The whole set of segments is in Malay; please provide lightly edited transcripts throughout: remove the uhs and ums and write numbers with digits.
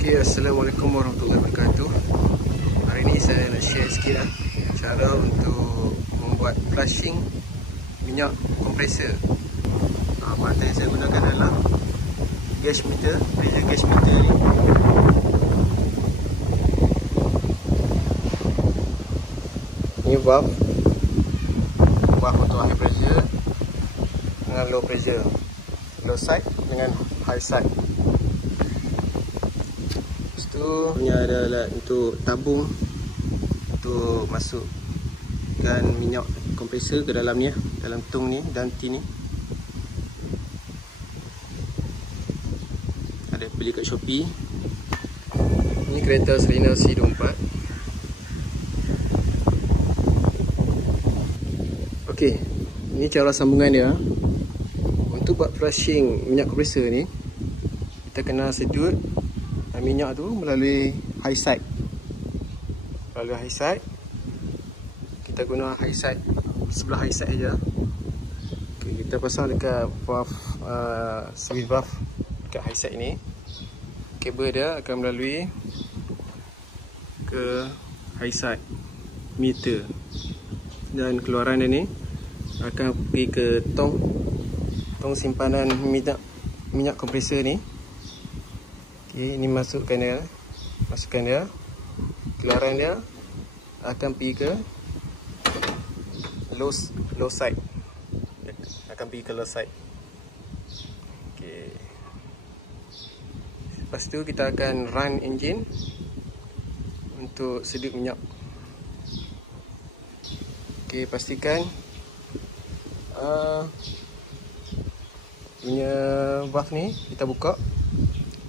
Okay, Assalamualaikum warahmatullahi wabarakatuh. Hari ini saya nak share sikit cara untuk membuat flushing minyak kompresor. Bahan yang saya gunakan adalah gas meter, pressure gas meter ni. Ini valve untuk high pressure dengan low pressure, low side dengan high side. Punya adalah untuk tabung untuk masukkan minyak kompresor ke dalam ni, dalam tong ni dan tin ni. Ada beli kat Shopee. Ini kereta Serena C24. Okey, ini cara sambungan dia. Untuk buat flushing minyak kompresor ni, kita kena sedut minyak tu melalui high side. Melalui high side, kita guna high side, sebelah high side aja. Okay, kita pasang dekat valve, switch valve dekat high side ni. Kabel dia akan melalui ke high side meter, dan keluaran dia ni akan pergi ke tong simpanan minyak kompresor ni. Okay, ini masukkan dia, keluaran dia akan pergi ke low side, Okay. Lepas tu kita akan run engine untuk sedut minyak. Okay, pastikan punya valve ni kita buka,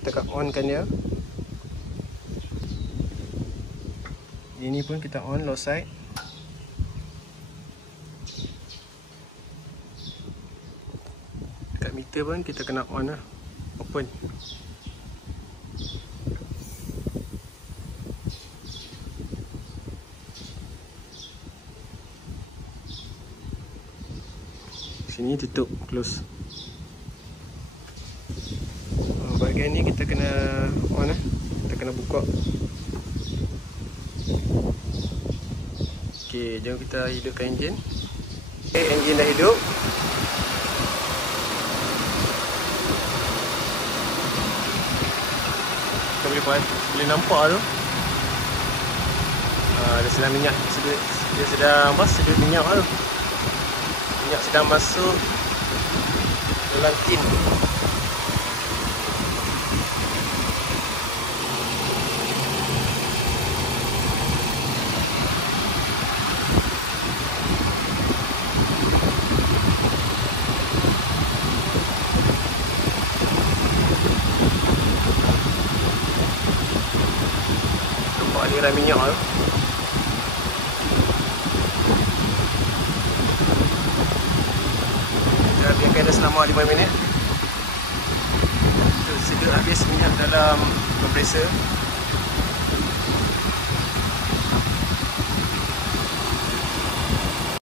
tekan on-kan dia. Ini pun kita on low side. Dekat meter pun kita kena on lah, open. Sini tutup, close. Bahagian ni kita kena on lah, kita kena buka. Ok, jom kita hidupkan enjin. Ok, enjin dah hidup. Kita boleh nampak tu, ada sedang minyak, dia sedang sedut minyak tu. Minyak sedang masuk dalam tin. Aliran minyak tu. Kita biarkan dia selama 5 minit untuk sedut habis minyak dalam kompresor.